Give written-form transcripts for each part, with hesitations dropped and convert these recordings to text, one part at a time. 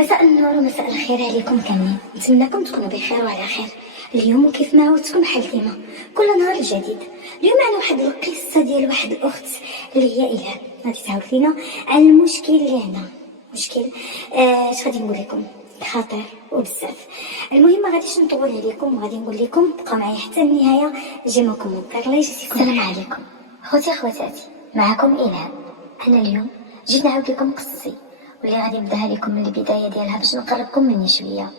مساء النور ومساء الخير عليكم كاملين. نتمنىكم تكونوا بخير وعلى خير. اليوم وكيف ما عودتكم بحال ديما كل نهار جديد. اليوم معنا واحد القصه ديال واحد الاخت اللي هي الهام، غادي تعاود لينا على المشكل اللي عندها. مشكل اش غادي نقول لكم خطير وبزاف. المهم ما غاديش نطول عليكم وغادي نقول لكم بقاو معايا حتى النهايه. جيما كومونتير الله يجزيكم. السلام عليكم خوتي خواتاتي، معكم الهام. انا اليوم جيت نعاود لكم قصتي واللي غادي نبداها لكم من البدايه ديالها باش نقربكم مني شويه.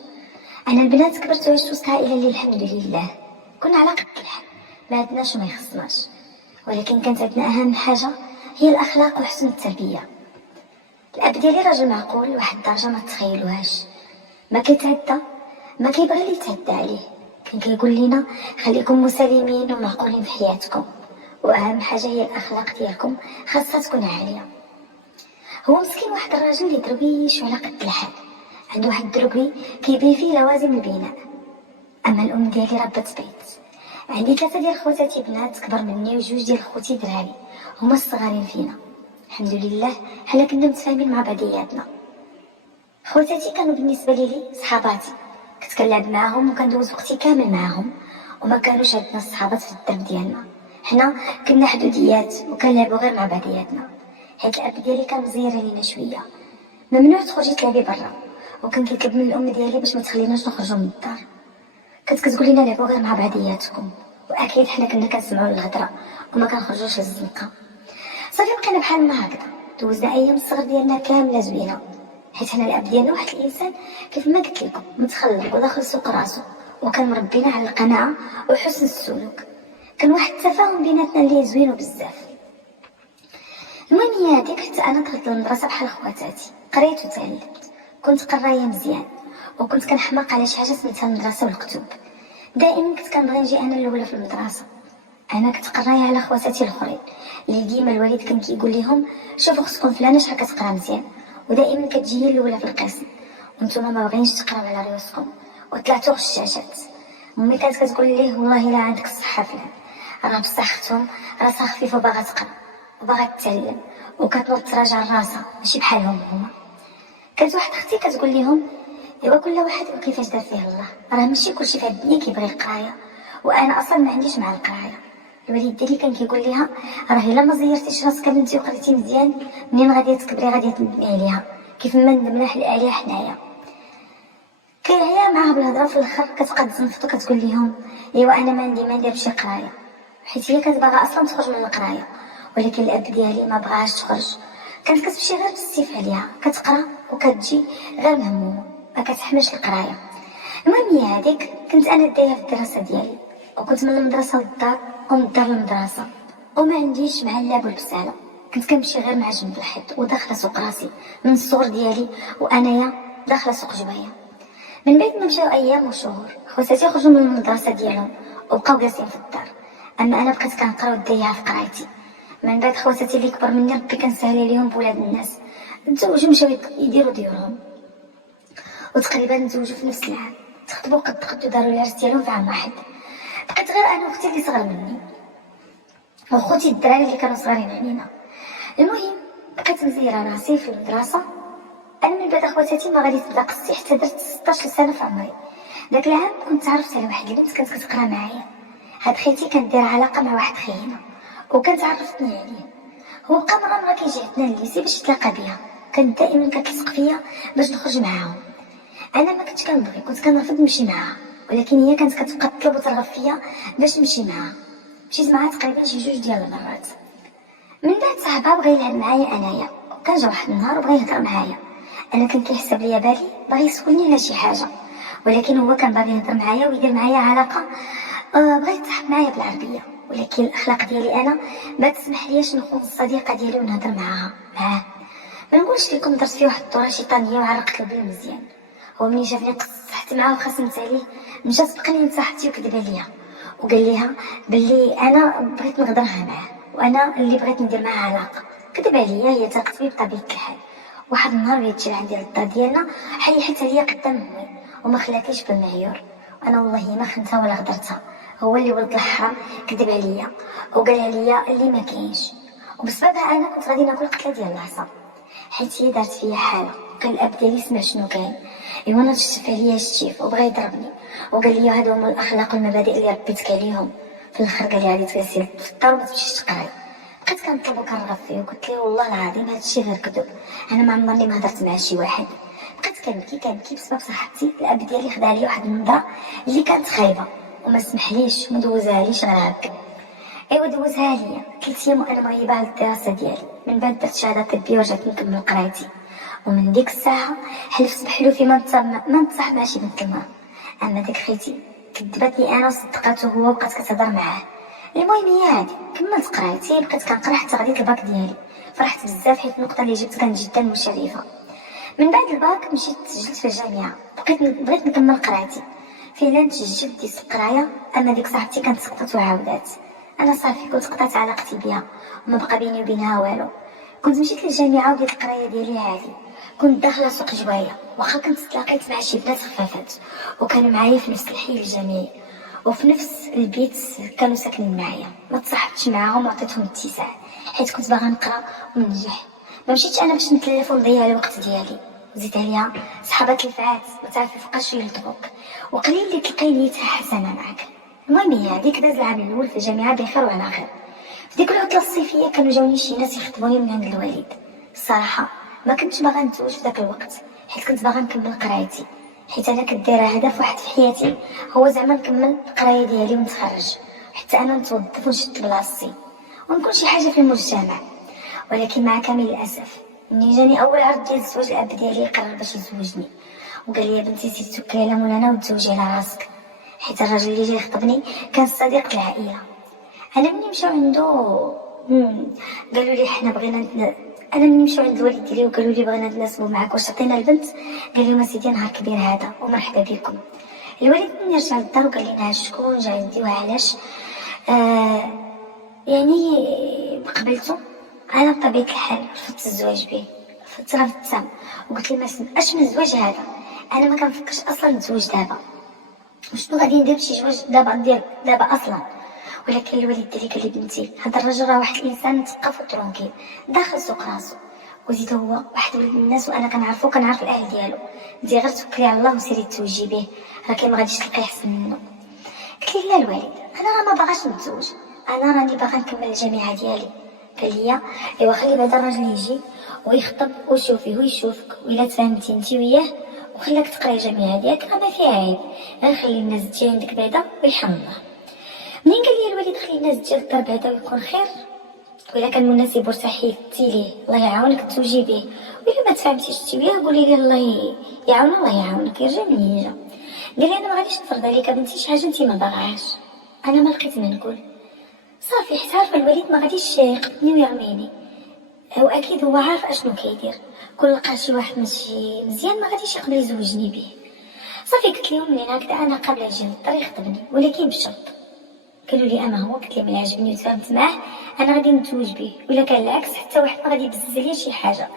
انا البنات كبرت وعشت وسط عائله اللي الحمد لله كنا على قد الحال، ما عندناش وما يخصناش، ولكن كانت عندنا اهم حاجه هي الاخلاق وحسن التربيه. الاب ديالي راجل معقول لواحد الدرجه ما تخيلوهاش، ما كيتعدى، ما كيبغي اللي يتعدى عليه. كان كيقول لنا خليكم مسالمين ومعقولين في حياتكم، واهم حاجه هي الاخلاق ديالكم خاصها تكون عاليه. هو مسكين واحد الراجل اللي درويش وعلى قد الحال، عنده واحد الدروبي كيبين فيه لوازم البناء. اما الام ديالي ربة بيت. عندي 3 ديال خواتاتي بنات كبر مني وجوج ديال خوتي دراري هما الصغارين فينا. الحمد لله حنا كنا متفاهمين مع بعضياتنا. خواتاتي كانوا بالنسبه لي صحاباتي، كنت كنلعب معاهم وكندوز وقتي كامل معاهم، وما كانوش عندنا الصحابات في الدرب ديالنا. حنا كنا حدوديات وكنلعبوا غير مع بعضياتنا، حيت الاب ديالي كان مزير علينا شويه. ممنوع تخرجي تلعبي برا، وكان كيطلب من الام ديالي باش ما تخليناش نخرجوا من الدار. كانت كتقول لنا لعبوا غير مع بعضياتكم، واكيد حنا كنا كنسمعوا الهضره وما كنخرجوش للزنقه. صافي بقينا بحال ما هكذا، دوزنا ايام الصغر ديالنا كامله زوينه، حيت حنا الاب ديالنا واحد الانسان كيف ما قلت لكم متخلق وداخل سوق راسو، وكان مربينا على القناعه وحسن السلوك. كان واحد التفاهم بيناتنا اللي زوين بزاف. المهم هي هذيك حتى انا دخلت للمدرسه بحال خواتاتي، قريت وتعلمت، كنت قرايه مزيان، وكنت كنحماق على شي حاجه سميتها المدرسه والكتب. دائما كنت كنبغي نجي انا الاولى في المدرسه. انا كنت قرايه على خواتاتي الاخرين اللي ديما الوالد كان كيقول لهم شوفوا اختكم فلانه شحال كتقرا مزيان، ودائما كتجي هي الاولى في القسم، وانتم ما باغيينش تقراو على ريوسكم وطلعتوا غشاشات. امي كانت كتقول ليه والله لا عندك الصحه فلان، راه بصح اختهم راسها خفيفه وباغا تقرا وباغا تتعلم وكتنوض تراجع راسها ماشي بحالهم هما. كانت واحد اختي كتقول لهم ايوا كل واحد وكيفاش دار فيه الله، راه ماشي كلشي في هاد الدنيا كيبغي القرايه، وانا اصلا ما عنديش مع القرايه. الوالد ديالي كان كيقول ليها راه الا ما زيرتيش راسك بنتي وقريتي مزيان منين غادي تكبري غادي تندمي عليها، كيف ما ندمنا عليها حنايا. كيعيا معاها بالهضره في الاخر كتبقى تزنفط وكتقول لهم ايوا انا ما ندير بشي قرايه، حيت هي كانت باغا اصلا تخرج من القرايه، ولكن الاب ديالي ما بغاش تخرج. كانت كتمشي غير تستيف عليها، كتقرا وكتجي غير مهمومه ما كتحملش القرايه. المهم هي هذيك كنت انا دايره في الدراسه ديالي، وكنت من المدرسه للدار ومن الدار للمدرسه، وما عنديش مع اللعب والبساله. كنت كنمشي غير مع جنب الحيط وداخله سوق راسي من الصغر ديالي، وانايا داخله سوق جبايه. من بعد ما مشاو ايام وشهور خواتاتي خرجوا من المدرسه ديالهم وبقاو جالسين في الدار، اما انا بقيت كنقرا ودايها في قرايتي. من بعد خواتاتي اللي كبر مني ربي كنسهل عليهم بولاد الناس، تزوجوا مشاو يديروا ديورهم، وتقريبا تزوجوا في نفس العام، تخطبوا قد داروا العرس ديالهم في عام واحد. بقيت غير انا واختي اللي صغر مني وخوتي الدراري اللي كانوا صغارين علينا. المهم بقيت مزيره راسي في المدرسه. انا من بعد خواتاتي ما غادي تبدا قصتي حتى درت 16 سنه في عمري. داك العام كنت تعرفت على واحد البنت كانت كتقرا معايا. هاد خيتي كانت دايره علاقه مع واحد خينا وكانت عرفتني عليه. هو بقى مره كيجي عندنا الليسي باش يتلاقى بيا، كانت دائما كتلصق فيا باش نخرج معاهم. انا ما كنتش كنبغي، كنت كنرفض نمشي معاها، ولكن هي كانت كتبقى تطلب وترغب فيا باش نمشي معاها. مشيت معاها تقريبا شي 2 ديال المرات. من بعد صاحبها بغى يلعب معايا انايا، وكان جا واحد النهار وبغى يهضر معايا. انا كان كيحسب ليا بالي باغي يسولني على شي حاجه، ولكن هو كان باغي يهضر معايا ويدير معايا علاقه. بغى يتصاحب معايا بالعربيه، ولكن الاخلاق ديالي انا ما تسمح ليش نكون الصديقه ديالي ونهضر معاه. ما نقولش لكم درت فيه واحد الدوره شيطانيه وعرقت البال مزيان. هو ملي شافني تصحت معاه وخصمت عليه مشى سبقني من صاحبتي وكذب عليا وقال ليها باللي انا بغيت نغدرها معاه وانا اللي بغيت ندير معاه علاقه. كذب عليا، هي تاقت بي بطبيعه الحال. واحد النهار جات تجي عندي للدار ديالنا حيحت عليا قدام امي وما خلاتنيش بالمعيور. انا والله ما خنتها ولا غدرتها، هو اللي ولد الحرام كذب عليا وقال ليا اللي ما كاينش، وبسببها انا كنت غادي ناكل قتله ديال العصا، حيت هي دارت فيا حاله قال الاب ديالي سمع شنو كاين. ايوا انا شفت عليا الشيف وبغى يضربني وقال لي هادو هما الاخلاق والمبادئ اللي ربيتك عليهم. في الاخر قال لي غادي تغسل في الدار وما تمشيش تقراي. بقيت كنطلب وكنرغب فيه وقلت ليه والله العظيم هادشي غير كذب، انا ما عمرني ما هضرت مع شي واحد. بقيت كنبكي بسبب صاحبتي. الاب ديالي خدا عليا واحد النظره اللي كانت خايبه وما سمحليش وما دوزهاليش غير هكا. ايوا دوزها ليا 3 ايام وانا مغيبه على الدراسه ديالي. من بعد درت شهاده طبيه ورجعت نكمل قرايتي، ومن ديك الساعه حلفت بحلوفي ما نتصاحب مع شي بنت المرأة. اما ديك خيتي كذبت لي انا وصدقته هو وبقات كتهضر معاه. المهم هي هادي كملت قرايتي، بقيت كنقرا حتى غديت الباك ديالي. فرحت بزاف حيت النقطه اللي جبت كانت جدا مشرفه. من بعد الباك مشيت تسجلت في الجامعه، بغيت نكمل قرايتي. فعلا تسجلت ديت القرايه، اما ديك صاحبتي كانت سقطت وعاودات. انا صافي كنت قطعت علاقتي بها وما بقى بيني وبينها والو. كنت مشيت للجامعه وديت القرايه ديالي عادي. كنت داخله سوق جوايه، واخا كنت تلاقيت مع شي بنات خفافات وكانوا معايا في نفس الحي الجامعي وفي نفس البيت كانوا ساكنين معايا. ما تصاحبتش معاهم وعطيتهم اتساع حيت كنت باغا نقرا وننجح. ما مشيتش انا باش نتلف ونضيع الوقت ديالي. وزيد عليها صحابات الفعات ما تعرفي فوقاش يلطفوك وقليل اللي تلقاي نيتها حسنه معاك. المهم هي هذيك داز العام الاول في الجامعه بخير وعلى خير. في ديك العطله الصيفيه كانوا جاوني شي ناس يخطبوني من عند الوالد. الصراحه ما كنتش باغا نتزوج في داك الوقت حيت كنت باغا نكمل قرايتي، حيت انا كنت دايره هدف واحد في حياتي هو زعما نكمل القرايه ديالي ونتخرج حتى انا نتوظف ونشد بلاصتي ونكون شي حاجه في المجتمع. ولكن مع كامل الاسف ملي جاني اول عرض ديال الزواج الاب ديالي قرر باش يزوجني وقال لي يا بنتي سير توكلي على مولانا وتزوجي على راسك، حيت الراجل اللي جاي يخطبني كان صديق العائله. انا ملي مشاو عنده قالوا لي حنا بغينا انا ملي مشاو عند الوالد ديالي وقالوا لي بغينا نتناسبوا معاك واش عطينا البنت، قال لهم سيدي نهار كبير هذا ومرحبا بكم. الوالد ملي رجع للدار وقال لنا شكون جا عندي وعلاش يعني قبلته. انا بطبيعه الحال رفضت الزواج به، رفضت التام وقلت لي ما سمعش من الزواج هذا. انا ما كنفكرش اصلا نتزوج دابا، وشنو غادي ندير بشي زواج دابا اصلا. ولكن الوالد ديالي قال لي بنتي هذا الرجل راه واحد الانسان مثقف وترونكيل داخل سوق راسو، وزيد هو واحد ولد الناس وانا كنعرف الاهل ديالو. انت غير توكلي على الله وسيري تزوجي به راه ما غاديش تلقاي احسن منه. قلت لي لا الوالد انا راه ما باغاش نتزوج، انا راني باغا نكمل الجامعه ديالي. قال لي ايوا خلي بعدا الراجل يجي ويخطب وشوفيه ويشوفك وإلا تفاهمتي انت وياه وخلاك تقراي الجامعه ديالك راه ما فيها عيب، غير خلي الناس تجي عندك بعدا ويرحم الله. منين قال لي الوالد خلي الناس تجي للدار بعدا ويكون خير، وإلا كان مناسب وارتاحي ليه الله يعاونك تزوجي به، وإلا ما تفاهمتيش انت وياه قولي لي الله يعاون الله يعاونك يرجع من يجا. قال لي انا ما غاديش نفرض عليك بنتي شي حاجه انت ما باغاهاش. انا ما لقيت ما نقول صافي حيت عارفه الوالد ما غاديش يقتني ويرميني، هو اكيد هو عارف اشنو كيدير. كل لقى شي واحد ماشي مزيان ما غاديش يقدر يزوجني به. صافي قلت لهم منين هكذا انا قابله يجي للدار يخطبني ولكن بشرط. قالوا لي اما هو، قلت لهم ملي عجبني وتفاهمت معاه انا غادي نتزوج به، ولا كان العكس حتى واحد ما غادي يبزز ليا شي حاجه.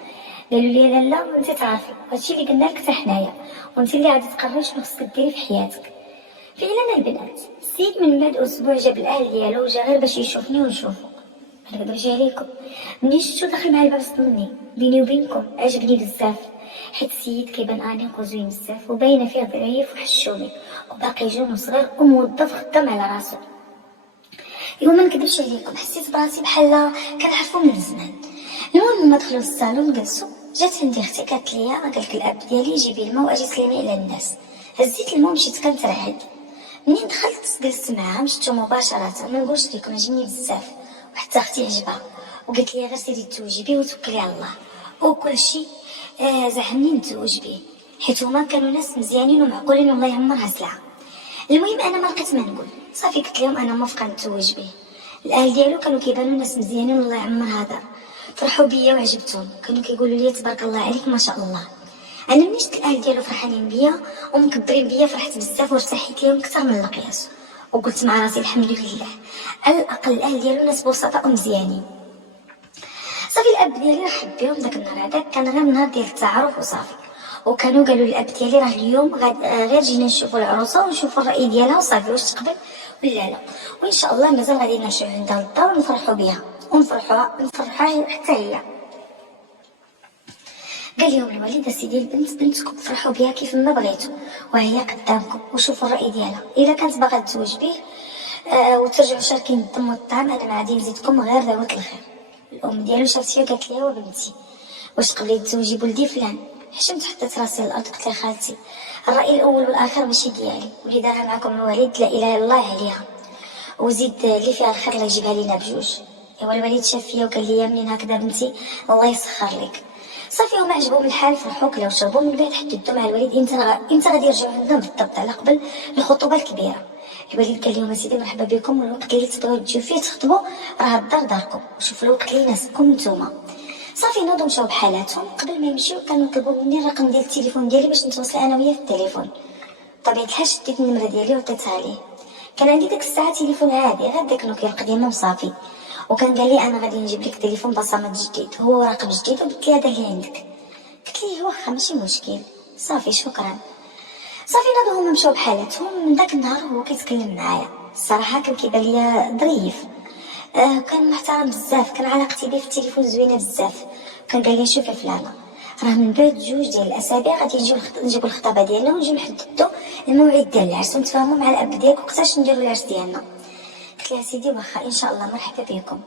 قالوا لي لا انت تعرفي هادشي اللي قلنا لك حتى حنايا وانت اللي غادي تقرري شنو خصك ديري في حياتك. فعلا البنات السيد من بعد اسبوع جاب الاهل ديالو وجا غير باش يشوفني ونشوفو. ما نكذبش عليكم ملي شفتو داخل مع الباب صدمني. بيني وبينكم عجبني بزاف حيت السيد كيبان انيق وزوين بزاف وباينه فيه ضعيف وحشومي وباقي جون وصغير وموظف خدام على راسو. ايوا ما نكذبش عليكم حسيت براسي بحال كنعرفو من زمان. المهم هما دخلوا للصالون جلسوا. جات عندي اختي قالت لي قالك الاب ديالي جيبي الماء واجي سلمي على الناس. هزيت الماء ومشيت كنترعد. منين دخلت جلست معاها مشيتو مباشره. ما نقولش لكم عجبني بزاف وحتى اختي عجبها وقالت لي غير سيري تزوجي بيه وتوكلي على الله وكل شيء. زعمني نتزوج بيه حيت هما كانوا ناس مزيانين ومعقولين والله يعمرها سلعه. المهم انا ما لقيت ما نقول صافي قلت لهم انا موافقه نتزوج به. الاهل ديالو كانوا كيبانوا ناس مزيانين والله يعمر هذا، فرحوا بيا وعجبتهم كانوا كيقولوا لي تبارك الله عليك ما شاء الله. انا ملي شفت الاهل ديالو فرحانين بيا ومكبرين بيا فرحت بزاف وارتحيت ليهم اكثر من القياس وقلت مع راسي الحمد لله على الاقل الاهل ديالو ناس بسطاء ومزيانين. صافي الاب ديالي رحب بهم داك النهار هذاك كان غير نهار ديال التعارف وصافي. وكانوا قالوا للاب ديالي راه اليوم غير جينا نشوفوا العروسه ونشوفوا الراي ديالها وصافي واش تقبل ولا لا، وان شاء الله مازال غادي نمشيو عندها للدار ونفرحوا بها ونفرحوها حتى هي. قال لهم الوالد سيدي البنت بنتكم فرحوا بها كيف ما بغيتوا، وهي قدامكم وشوفوا الراي ديالها. الا كانت باغا تزوج به وترجعوا شاركين الدم والطعام، انا ما غادي نزيدكم غير دعوه الخير. الام ديالو شافت فيها قالت لها وبنتي واش تقبلي تزوجي بولدي فلان؟ حشمت حطيت راسي على الارض قلت لها خالتي الراي الاول والاخر ماشي ديالي، واللي دارها معكم الوالد لا اله الا الله عليها، وزيد اللي فيها الخير الله يجيبها لينا بجوج. ايوا الوالد شاف فيا وقال لي منين هكذا بنتي الله يسخر لك. صافي هما عجبهم الحال، فرحوا كلاو وشربوا. من بعد حددوا مع الوالد امتى غادي يرجعوا عندهم بالضبط على قبل الخطوبه الكبيره. الوالد قال لهم اسيدي مرحبا بكم، والوقت اللي تبغيو تجيو فيه تخطبوا راه الدار داركم، وشوفوا الوقت اللي يناسبكم نتوما. صافي نوضوا مشاو بحالاتهم. قبل ما يمشيو كانوا طلبوا مني الرقم ديال التليفون ديالي باش نتواصل انا وياه في التليفون. طبيعه الحال شديت النمره ديالي وعطيتها ليه. كان عندي ديك الساعه تليفون عادي غير داك نوكيا القديم وصافي، وكان قال لي انا غادي نجيب لك تليفون بصمات جديد هو رقم جديد، وقلت لي هذا اللي عندك. قلت ليه واخا ماشي مشكل صافي شكرا. صافي ناضوا هما مشاو بحالاتهم. من داك النهار هو كيتكلم معايا الصراحه كان كيبان ليا ظريف، كان محترم بزاف، كان علاقتي بيه في التليفون زوينه بزاف. كان قال لي شوفي فلانه راه من بعد 2 ديال الاسابيع غادي نجيبو الخطابه ديالنا ونجيو نحددو الموعد ديال العرس ونتفاهموا مع الاب ديالك وقتاش نديرو العرس ديالنا. قلت له سيدي واخا ان شاء الله مرحبا بكم.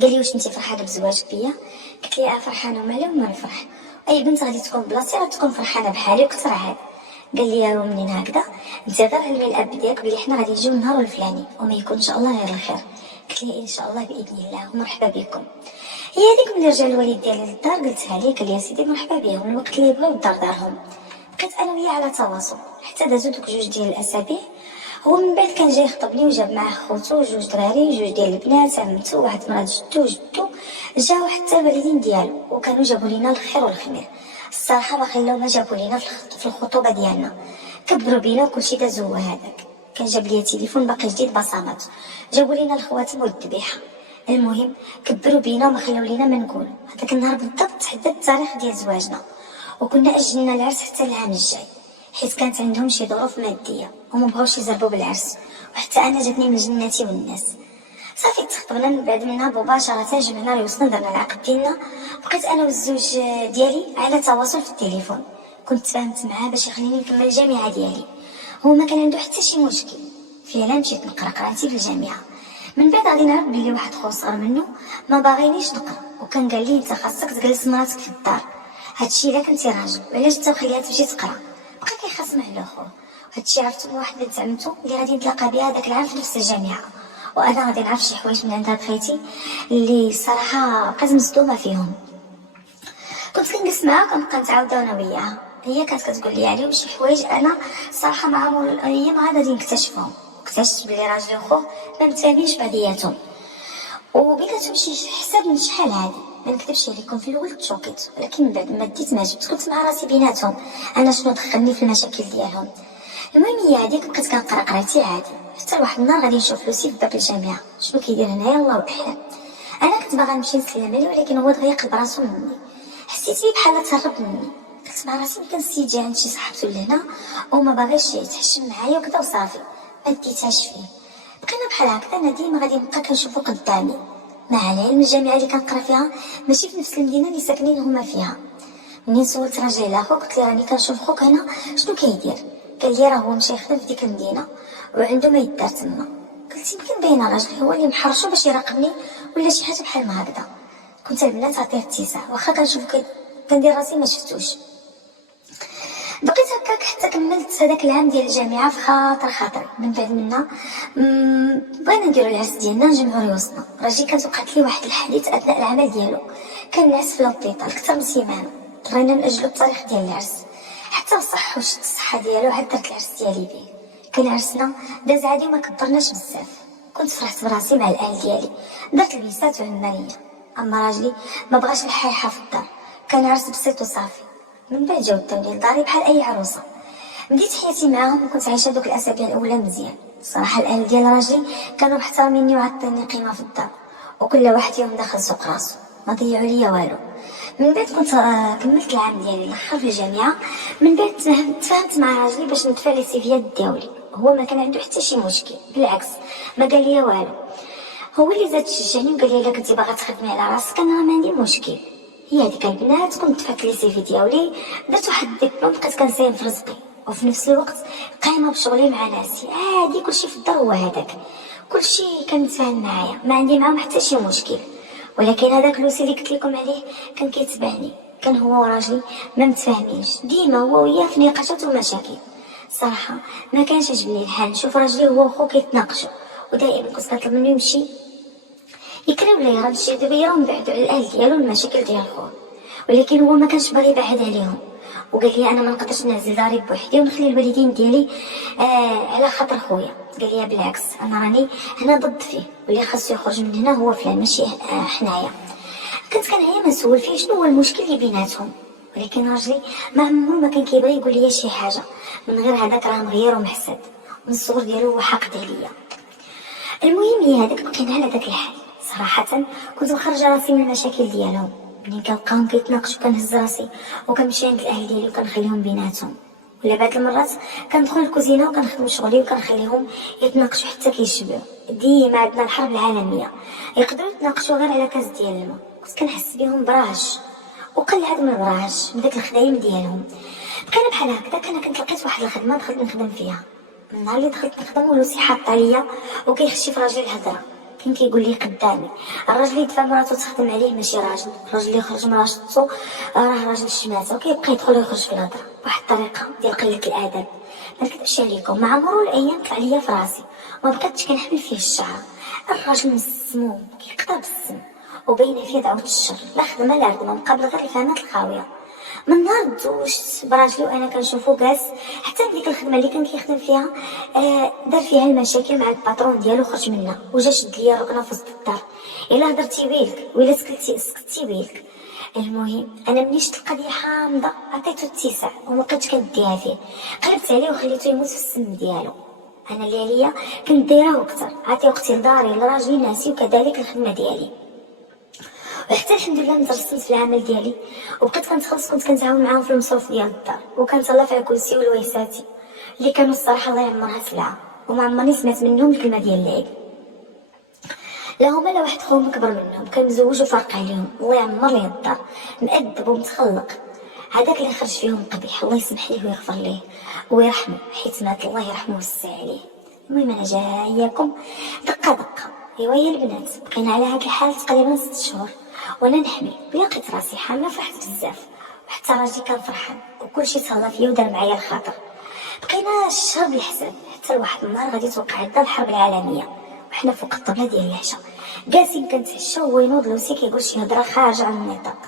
قال لي واش انت فرحانه بزواجك بيا؟ قلت لي فرحانه ومالي وما نفرح، اي بنت غادي تكون بلاصتي غادي تكون فرحانه بحالي وكثر عاد. قال لي ومنين هكذا انت غير علمي الاب ديالك بلي حنا غادي نجيو النهار الفلاني وما يكون ان شاء الله غير الخير. قلت لي ان شاء الله باذن الله ومرحبا بكم. هي هذيك ملي رجع الوالد ديالي للدار قلتها ليه، قال لي سيدي مرحبا بهم، الوقت اللي يبغيو الدار دارهم. بقيت انا وياه على تواصل حتى دازو دوك 2 ديال الاسابيع. هو من بعد كان جاي يخطبني وجاب معاه خوتو 2 دراري 2 ديال البنات، عمتو واحد مرات جدو وجدو، جاو حتى الوالدين ديالو وكانوا جابوا لينا الخير والخمير. الصراحه ما خلاو ما جابوا لينا في الخطوبه ديالنا، كبروا بينا وكلشي دازو هذاك. كان جاب لي تليفون باقي جديد بصمات، جابوا لينا الخواتم والذبيحه. المهم كبروا بينا وما خلاو لينا ما نقول. هذاك النهار بالضبط تحدد التاريخ ديال زواجنا، وكنا اجلنا العرس حتى العام الجاي حيت كانت عندهم شي ظروف ماديه وما بغاوش يزربوا بالعرس، وحتى انا جاتني من جناتي والناس. صافي تخطبنا. من بعد منها مباشره جمعنا الوصل درنا العقد ديالنا. بقيت انا والزوج ديالي على تواصل في التليفون، كنت تفاهمت معاه باش يخليني نكمل الجامعه ديالي. هو ما كان عنده حتى شي مشكل. فعلا مشيت نقرا قرايتي في الجامعه. من بعد غادي نعرف بلي واحد خو صغر منه ما باغينيش نقرا، وكان قال لي انت خاصك تجلس مراتك في الدار، هادشي الا كنتي راجل وعلاش انت مخليها تمشي تقرا. بقى كيخاصم على خوه. هادشي عرفتو من واحد بنت عمتو اللي غادي نتلاقى بها داك العام في نفس الجامعه، وانا غادي نعرف شي حوايج من عند هاد خيتي اللي صراحه بقيت مصدومه فيهم. كنت كنجلس معاها كنبقى نتعاود انا وياها، هي كانت كتقول لي عليهم شي حوايج انا صراحه مع مرور الايام عاد غادي نكتشفهم. اكتشفت بلي راجلي وخوه ما متفاهمينش بعضياتهم وبيناتهم شي حساب من شحال عادي. ما نكذبش عليكم في الاول تشوكيت، ولكن من بعد ما ديت ما جبت كنت مع راسي بيناتهم انا شنو دخلني في المشاكل ديالهم. المهم هي هذيك بقيت كنقرا قرايتي عادي حتى واحد النهار غادي نشوف لوسي في باب الجامعه شنو كيدير هنايا الله اعلم. انا كنت باغا نمشي نسلم عليه ولكن هو دغيا قلب راسو مني، حسيت بيه بحال تهرب مني. قلت مع راسي يمكن السيد جا عند شي صاحبتو لهنا وما باغيش يتحشم معايا وكذا وصافي ما ديتهاش فيه. بقينا بحال هكذا. انا ديما غادي نبقى كنشوفو قدامي، مع العلم الجامعه اللي كنقرا فيها ماشي في نفس المدينه اللي ساكنين هما فيها. منين سولت راجل اخو قلت ليه راني كنشوف خوك هنا شنو كيدير، قال لي راه هو مشى يخدم في ديك المدينه وعنده ما يدار تما. قلت يمكن باينه راجلي هو اللي محرشو باش يراقبني ولا شي حاجه بحال ما هكذا. كنت البنات عطيه اتساع واخا كنشوف كندير راسي ما شفتوش. بقيت هكاك حتى كملت هذاك العام ديال الجامعه في خاطري. من بعد منا بغينا نديرو العرس ديالنا نجمعو ريوسنا. راجلي كانت وقعت لي واحد الحديث اثناء العمل ديالو، كان العرس في لوبيطال اكثر من سيمانه. اضطرينا ناجلو التاريخ ديال العرس حتى وصح وشت الصحه ديالو عاد درت العرس ديالي بيه. كان عرسنا داز عادي وما كبرناش بزاف. كنت فرحت براسي مع الاهل ديالي، درت البيسات والماليه. اما راجلي ما بغاش الحيحه في الدار، كان عرس بسيط وصافي. من بعد جاو داوني لداري بحال اي عروسه. بديت حياتي معاهم وكنت عايشه دوك الاسابيع الاولى مزيان. الصراحه الاهل ديال راجلي كانوا محترميني وعطيني قيمه في الدار، وكل واحد فيهم دخل سوق راسو ما ضيعوا ليا والو. من بعد كنت كملت العام ديالي الاخر في الجامعه. من بعد تفاهمت مع راجلي باش ندفع لي سيفيات ديالي. هو ما كان عنده حتى شي مشكل، بالعكس ما قال لي والو. هو اللي زاد شجعني وقال لي الا كنتي باغا تخدمي على راسك انا ما عندي مشكل. هي هذيك البنات كنت دفعت لي سيفي ديالي، درت واحد الدبلوم، بقيت كنساهم في رزقي وفي نفس الوقت قايمه بشغلي مع ناسي عادي. كلشي في الدار هو هذاك، كلشي كنتفاهم معايا، ما عندي معاهم حتى شي مشكل. ولكن هذاك لوسي اللي قلت لكم عليه كان كيتبعني، كان هو وراجلي ما متفاهمينش، ديما هو وياه في نقاشات ومشاكل. صراحه ما كانش عجبني الحال نشوف راجلي هو وخو كيتناقشوا، ودائما كنت كنطلب منه يمشي يكريو لي راه الشيء دابا ينبعدوا على الاهل ديالو المشاكل ديال خوه. ولكن هو ما كانش باغي يبعد عليهم، وقال لي انا ما نقدرش نعزل داري بوحدي ونخلي الوالدين ديالي على خاطر خويا. قال لي بالعكس انا راني هنا ضد فيه، واللي خاصو يخرج من هنا هو فلان ماشي حنايا. كنت كنعيا نسول فيه شنو هو المشكل اللي بيناتهم، ولكن راجلي ما عمرو ما كان كيبغي يقول لي شي حاجه من غير هذاك راه مغير ومحسد، من الصغر ديالو هو حاقد عليا. المهم هي هذاك بقينا على داك الحال. صراحه كنت مخرجه راسي من المشاكل ديالهم، منين كنلقاهم كيتناقشوا كنهز راسي وكنمشي عند الاهل ديالي وكنخليهم بيناتهم. ولا بعض المرات كندخل الكوزينه وكنخدم شغلي وكنخليهم يتناقشوا حتى كيشبعوا. ديما عندنا الحرب العالميه، يقدروا يتناقشوا غير على كاس ديال الماء. كنت كنحس بهم براج وقل هاد من براج بداك الخدايم ديالهم. بقينا بحال هكذا. انا كنت لقيت واحد الخدمه دخلت نخدم فيها. من النهار اللي دخلت نخدم ولوسي حاطه عليا وكيخشي في راجلي الهضره، كان كيقول لي قدامي الراجل يدفع مراته تخدم عليه ماشي راجل، الراجل اللي يخرج من راسو راه راجل الشماسه، وكيبقى يدخل ويخرج في الهضره بواحد الطريقه ديال قله الادب. ما نكذبش عليكم، مع مرور الايام طلع ليا في راسي وما بقيتش كنحمل فيه الشعر. الراجل مسموم كيقطع بالسم وباينه فيه دعوه الشر، لا خدمه لا عدمه، مقابل غير الفهمات الخاويه. من نهار تزوجت براجلي وانا كنشوفو جالس حتى ديك الخدمه اللي كان كيخدم فيها دار فيها المشاكل مع الباترون ديالو، خرج منها وجا شد ليا الركنه في وسط الدار. الا هضرتي ويلك ولا سكتي ويلك. المهم انا ملي شفت القضيه حامضه عطيتو اتساع ومبقيتش كنديها فيه، قلبت عليه وخليته يموت في السم ديالو. انا اللي عليا كنت دايره وكثر، عطي وقتي لداري لراجلي ناسي وكذلك الخدمه ديالي. وحتى الحمد لله نترسمت في العمل ديالي وبقيت كنتخلص. كنت كنتعاون معاهم في المصروف ديال الدار، وكنتهلا في عكوسي والويساتي اللي كانوا الصراحه الله يعمرها سلعه، وما عمرني سمعت منهم الكلمه ديال العيب. لا هما لا واحد خوهم كبر منهم كان مزوج وفارق عليهم، الله يعمر ليه الدار، مؤدب ومتخلق. هذاك اللي خرج فيهم قبيح الله يسمح ليه ويغفر ليه ويرحمه، حيت مات الله يرحمه ويوسع عليه. المهم انا جاياكم دقه دقه. ايوا يا البنات بقينا على هاد الحال تقريبا 6 شهور وانا نحمل، لقيت راسي حامله فرحت بزاف، وحتى راجلي كان فرحان وكلشي تهلا فيا ودار معايا الخاطر. بقينا الشهر بالحساب حتى لواحد النهار غادي توقع عندنا الحرب العالميه وحنا فوق الطبله ديال العشاء جالسين كنتعشاو، هو ينوض لوسي كيقول شي هضره خارجه عن النطاق.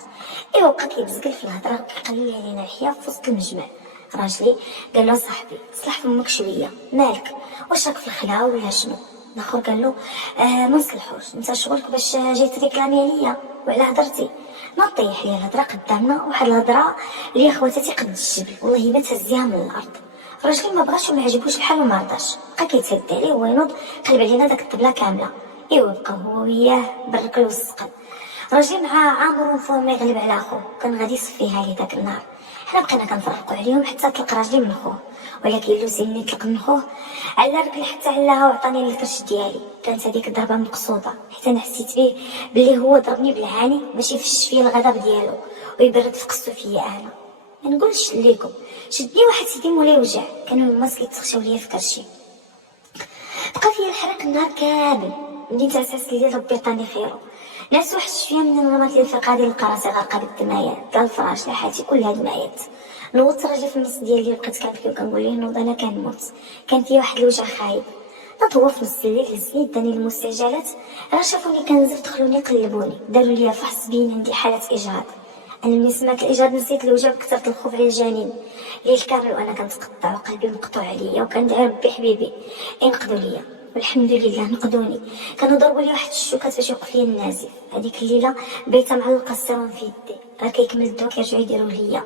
ايوا بقى كيبزقل في الهضره وكيقلل علينا الحياه في وسط المجمع. راجلي قال له صاحبي صلح فمك شويه، مالك واش راك في الخلا ولا شنو؟ الاخر قال له ما نصلحوش، انت شغلك باش جاي تريكلامي عليا وعلى هضرتي. ما طيح لي الهضره قدامنا، واحد الهضره اللي خواتاتي قد الجبل والله ما تهزيها من الارض. راجلي ما بغاش وما عجبوش الحال وما رضاش، بقى كيتهد عليه هو ينوض قلب علينا داك الطبله كامله. ايوا بقى هو وياه بالركل والسقل. راجلي مع عامر فوق ما يغلب على خوه كان غادي يصفيها لي داك النهار. حنا بقينا كنفرقوا عليهم حتى طلق راجلي من خوه، ولكن لوسي ملي طلق من خوه على رجلي حتى علاها وعطاني الكرش ديالي. كانت هذيك الضربه مقصوده حيت انا حسيت به بلي هو ضربني بالعاني ماشي فش فيا الغضب ديالو ويبرد في قصو فيا. انا ما نقولش ليكم شدني واحد سيدي مولاي وجع، كانوا الناس كيتخشاو ليا في كرشي. بقى فيا الحرق النهار كامل منين تعساس لي ربي عطاني خيرو. ناس واحد شويه من النومات اللي الفرقه ديال القراصي غارقه بالدمايات ديال الفراش لحالتي كلها دمايات. نوضت راجل في النص ديالي وبقيت كنبكي وكنقول ليه نوض انا كنموت. كان فيا واحد الوجع خايب. نوض هو في نص الليل هزني داني المستعجلات، راه شافوني كنزف دخلوني قلبوني داروا لي فحص بين عندي حاله اجهاض. انا ملي سمعت الاجهاض نسيت الوجع وكثرت الخوف على الجنين. ليل كامل وانا كنتقطع وقلبي مقطوع عليا وكندعي ربي حبيبي ينقذوا ليا، والحمد لله نقذوني. كانوا ضربوا لي واحد الشوكات باش يوقف لي النازف. هذيك الليله بيته معلقه السيروم في يدي، راه كيكمل الدواء كيرجعوا يديروه ليا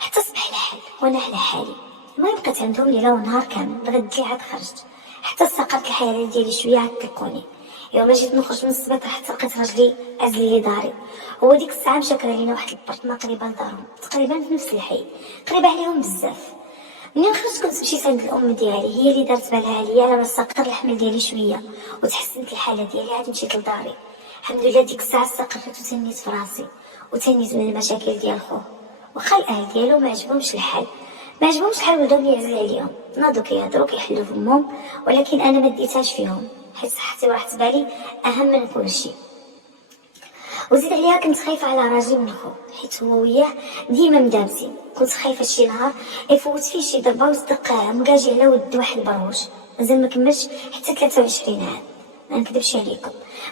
حتى صبح الحال وانا على حالي. المهم بقيت عندهم ليله ونهار كامل، بغيت لي عاد خرجت حتى استقرت الحياه ديالي شويه عاد طلقوني. يوم جيت نخرج من السبيطار حتى لقيت راجلي عازل لي داري. هو ديك الساعه مشى كرا لينا واحد البارتما قريبه لدارهم تقريبا في نفس الحي، قريبه عليهم بزاف. منين خرجت كنت مشيت عند الام ديالي، هي اللي دارت بالها عليا على ما استقر الحمل ديالي شويه وتحسنت الحاله ديالي. عاد مشيت لداري الحمد لله. ديك الساعه استقريت وتنيت في راسي وتنيت من المشاكل ديال خوه. واخا الاهل ديالو ما عجبهمش الحال، ولدهم يعزل عليهم، ناضوا كيهضروا كيحلوا فمهم، ولكن انا ما ديتهاش فيهم حيت صحتي وراحه بالي اهم من كل شيء. وزيد عليها كنت خايفه على راجلي من خو، حيت هو وياه ديما مدابزين. كنت خايفه شي نهار يفوت فيه شي ضربه ويصدق مكاجي على ود واحد البروج. مازال ما كملش حتى 23 عام، ما نكذبش عليكم.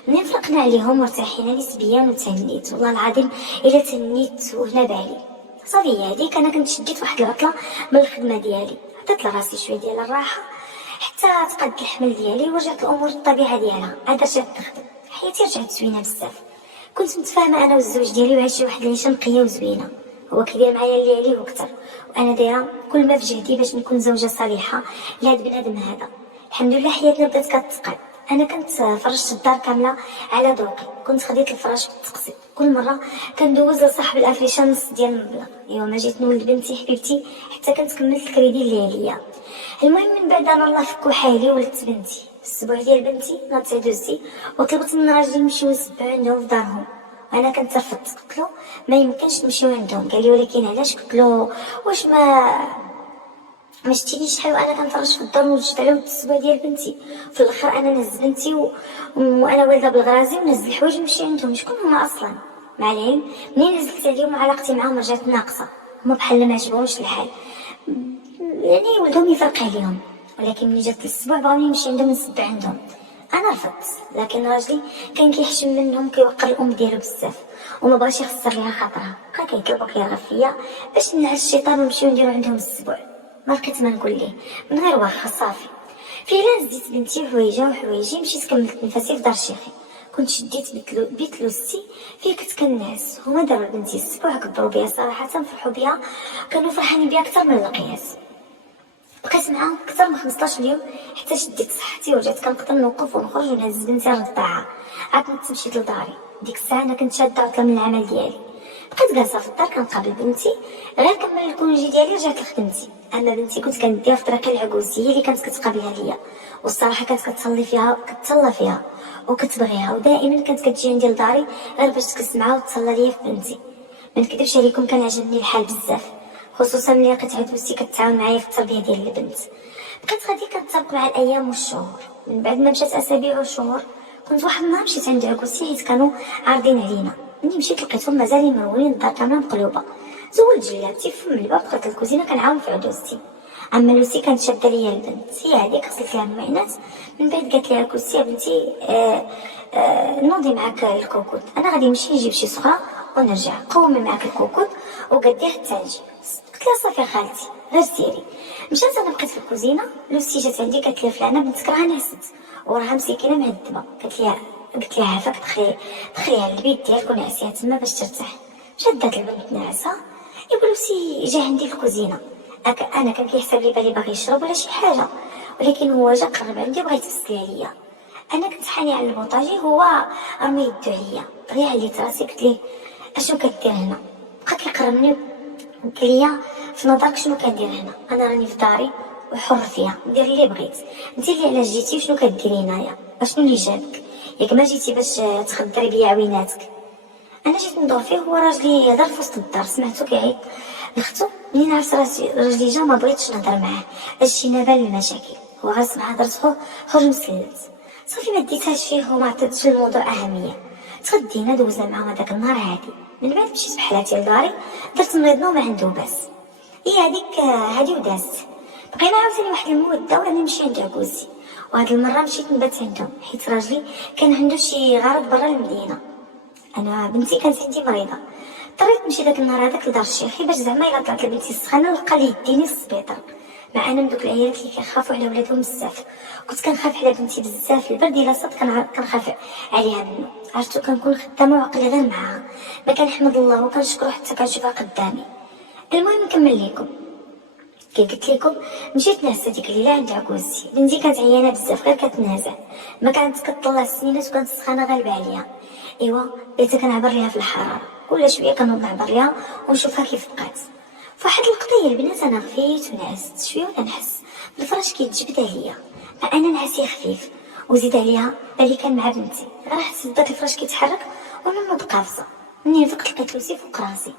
منين فرقنا عليهم وارتاحينا نسبيا وتهنيت، والله العظيم الا تهنيت وهنا بالي صافي. هذيك انا كنت شديت واحد العطله من الخدمه ديالي، عطيت لراسي شويه ديال الراحه حتى تقد الحمل ديالي ورجعت الامور للطبيعه ديالها. عاد رجعت نخدم، حياتي رجعت زوينه بزاف. كنت متفاهمه انا والزوج ديالي وعايشه واحد العيشه نقيه وزوينه. هو كيدير معايا اللي عليه وكثر، وانا دايره كل ما في جهدي باش نكون زوجه صالحه لهاد بنادم هذا. الحمد لله حياتنا بدات كتقاد. انا كنت فرشت الدار كامله على ذوقي، كنت خديت الفراش بالتقسيط، كل مره كندوز لصاحب الافريشه نص ديال المبلغ. ايوا ما جيت نولد بنتي حبيبتي حتى كنت كملت الكريدي اللي عليا. المهم من بعد انا الله فكو حالي ولدت بنتي. السبوع ديال بنتي ناض دوزتي وطلبت من راجلي نمشيو نسبعو عندهم في دارهم، وانا كنت رفضت. قلت له ما يمكنش نمشيو عندهم. قال لي ولكن علاش؟ قلت له واش ما شتينيش شحال وانا كنفرش في الدار ونوجد على ود السبوع ديال بنتي. في الاخر انا نهز بنتي وانا والده بالغرازي ونهز الحوايج ونمشي عندهم. شكون هما اصلا؟ مع العلم منين نزلت عليهم علاقتي معاهم رجعت ناقصه، هما بحال ما عجبهمش الحال، يعني ولدهم يفرق عليهم. ولكن ملي جات الاسبوع بغاوني نمشي عندهم نسبع عندهم. انا رفضت، لكن راجلي كان كيحشم منهم، كيوقر الام ديالو بزاف وما بغاش يخسر ليها خاطرها. بقى كيطلب وكيرغب فيا باش ننعس الشيطان ونمشيو نديرو عندهم السبوع. ما لقيت ما نقول ليه من غير واخا صافي. فعلا زديت بنتي وحوايجي مشيت كملت نفسي في دار شيخي. كنت شديت بيت لوستي فيه كنت كنعس. هما داروا لبنتي السبوع كبروا بيا صراحه، فرحوا بيا، كانوا فرحانين بيا اكثر من القياس. بقيت معاهم اكثر من 15 يوم حتى شديت صحتي ورجعت كنقدر نوقف ونخرج ونهز بنتي للرضاعه. عاد كنت مشيت لداري. ديك الساعه انا كنت شاده عطله من العمل ديالي، بقيت جالسه في الدار كنقابل بنتي. غير كمل الكونجي ديالي رجعت لخدمتي. اما بنتي كنت كنديها في طريق العكوز، هي اللي كانت كتقابلها ليا، والصراحه كانت كتهلا فيها وكتبغيها، ودائما كانت كتجي عندي لداري غير باش تكس معاها وتصلى ليا في بنتي. ما نكذبش عليكم كان عجبني الحال بزاف، خصوصا ملي لقيت عدوسي كتعاون معايا في التربيه ديال البنت. بقيت غادي كنتسابق مع الايام والشهور. من بعد ما مشات اسابيع وشهور كنت واحد النهار مشيت عند عكوسي حيت كانوا عارضين علينا. ملي مشيت لقيتهم مازالين مرونين، الدار كامله مقلوبه. زولت جلابتي في الباب، دخلت الكوزينه كنعاون في عدوستي. اما لوسي كانت شاده ليا البنت، هي هذيك غسلت لها المعينات. من بعد قالت لها كوسي يا بنتي نوضي معاك الكوكوط، انا غادي نمشي نجيب شي صخره ونرجع. قومي معاك الكوكوط وقديه حتى نجي. قلت لها صافي خالتي غير سيري. مشات، انا بقيت في الكوزينه. لوسي جات عندي قالت لي فلانه بنتك راها نعست وراها مسكينه معذبه. قلت لها عافاك دخليها للبيت ديالك ونعسيها تما باش ترتاح. شدات البنت ناعسه. لوسي جا عندي في الكوزينه. انا كان كيحسب لي بالي باغي يشرب ولا شي حاجه، ولكن هو جا قرب عندي وبغى يتفسل عليا. انا كنت حاني على البوطاجي، هو رمي يدو عليا. طريح عليت راسي قلت ليه اشنو كدير هنا؟ بقى كيقربني قال لي في نظرك شنو كندير هنا؟ انا راني في داري وحر فيها، ندير اللي بغيت. انت اللي علاش جيتي وشنو كديري هنايا؟ اشنو اللي جابك؟ ياك ما جيتي باش تخدري بيا عويناتك؟ انا جيت ندور فيه، هو راجلي يهضر في وسط الدار، سمعتو كيعيط لختو. منين عرفت راجلي جا ما بغيتش نهضر معاه، اجينا بال المشاكل. هو غير سمع هضرت خو خرج مسلت. صافي ما ديتهاش فيه وما عطيتش الموضوع اهميه. تغدينا دوزنا معاهم هذاك النهار عادي. من بعد مشيت بحالاتي لداري، درت مريض نوم عنده بس. هي هادي ودازت. بقينا عاوتاني واحد المده وراني نمشي عند عكوزي، وهاد المره مشيت نبات عندهم حيت راجلي كان عنده شي غرض برا المدينه. انا بنتي كانت عندي مريضه، اضطريت نمشي داك النهار هذاك لدار الشيخي باش زعما الا طلعت لبنتي السخانه نلقى لي يديني للسبيطار. مع انا من دوك العيالات اللي كيخافوا على ولادهم بزاف، كنت كنخاف على بنتي بزاف. البرد الا صد كنخاف عليها منه. عرفتو كنكون خدامه وعقلي غير معاها، ما كنحمد الله وكنشكرو حتى كنشوفها قدامي. المهم نكمل لكم. كي قلت لكم مشيت نعسه ديك الليله عند عكوزي. بنتي كانت عيانه بزاف، غير كتنازع، ما كانت كطلع السنينات وكانت السخانه غالبه عليها. ايوا بقيت كنعبر ليها في الحراره، كل شويه كنوض نعبر ليها ونشوفها كيف بقات. فواحد الوقت يا البنات انا غفيت ونعست شويه ولا نحس الفراش كيتجبد عليا، مع انا نعسي خفيف. وزيد عليها بالي كان مع بنتي، غير حسيت داك الفراش كيتحرك وانا نوض قافزه. منين فقت لقيت لوسي فوق راسي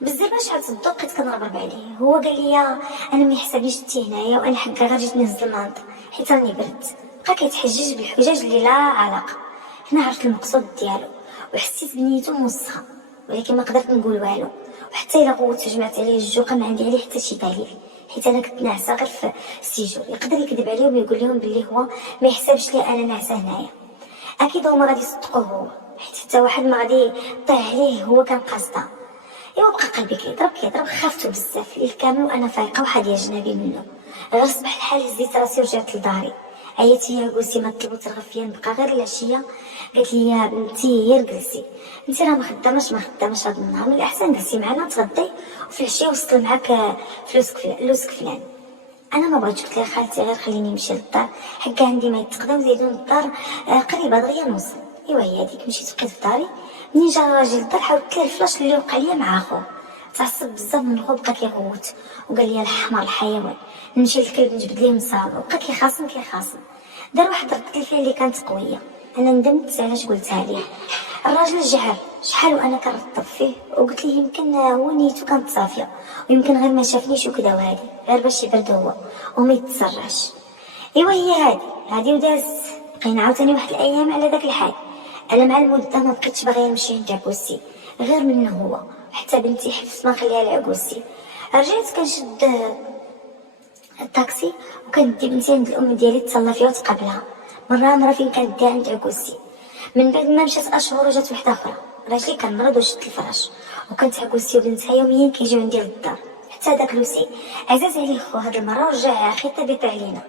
بزاف. شحال الضوء بقيت كنربرب عليه. هو قال لي انا ما يحسبنيش انتي هنايا وانا حكا غير جيت نهز المنط حيت راني برد. بقى كيتحجج بالحجاج اللي لا علاقه. هنا عرفت المقصود ديالو وحسيت بنيته موسخه، ولكن ما قدرت نقول والو. وحتى الا قوت جمعت عليه الجوقه ما عندي عليه حتى شي دليل، حيت انا كنت ناعسه غير في السيجور. يقدر يكذب عليهم ويقول لهم باللي هو ما يحسبش لي انا ناعسه هنايا. اكيد هما غادي يصدقوه هو، حيت حتى واحد ما غادي يطيح عليه هو كان قاصده. ايوا بقى قلبي كيضرب خافتو بزاف الليل كامل وانا فايقه وحاديه جنابي منه. غير صباح الحال هزيت راسي ورجعت لداري. عيطت ليا قلتي ما طلبوا ترغب فيا نبقى غير العشيه. قالت لي يا بنتي غير جلسي، انت راه ما خدامش هذا النهار، من الاحسن جلسي معنا تغدي وفي العشيه وصل معاك فلوس كفلان. انا ما بغيتش، قلت لها خالتي غير خليني نمشي للدار حكا عندي ما يتقدم زيدون الدار قريبه دغيا نوصل. ايوا هي هذيك مشيت بقيت في داري. منين جا راجل الدار حاولت ليه الفلاش اللي وقع ليا مع خوه. تعصب بزاف من الخوف بقى كيغوت وقال لي الحمار الحيوان نمشي للكلب نجبد ليه مصاب. وبقى كيخاصم دار واحد ردة الفعل اللي كانت قويه. انا ندمت علاش قلتها ليه. الراجل جعل شحال وانا كنرطب فيه وقلت ليه يمكن هو نيتو كانت صافيه ويمكن غير ما شافنيش وكذا وهادي غير باش يبرد هو وما يتسرعش. ايوا هي هادي وداز. بقينا عاوتاني واحد الايام على داك الحال. انا مع المده ما بقيتش باغيه نمشي عند عكوسي غير منه هو، حتى بنتي حفظت ما نخليها لعكوسي. رجعت كنشد الطاكسي وكندي بنتي عند الام ديالي تسلى فيها وتقابلها مره فين كنديها عند عكوسي. من بعد ما مشات اشهر وجات وحده اخرى. راجلي كان مرض وشدت الفراش وكانت عكوسي وبنتها يوميا كيجيو عندي للدار. حتى داك لوسي عزاز عليه خو هاد المره ورجع خطابي علينا،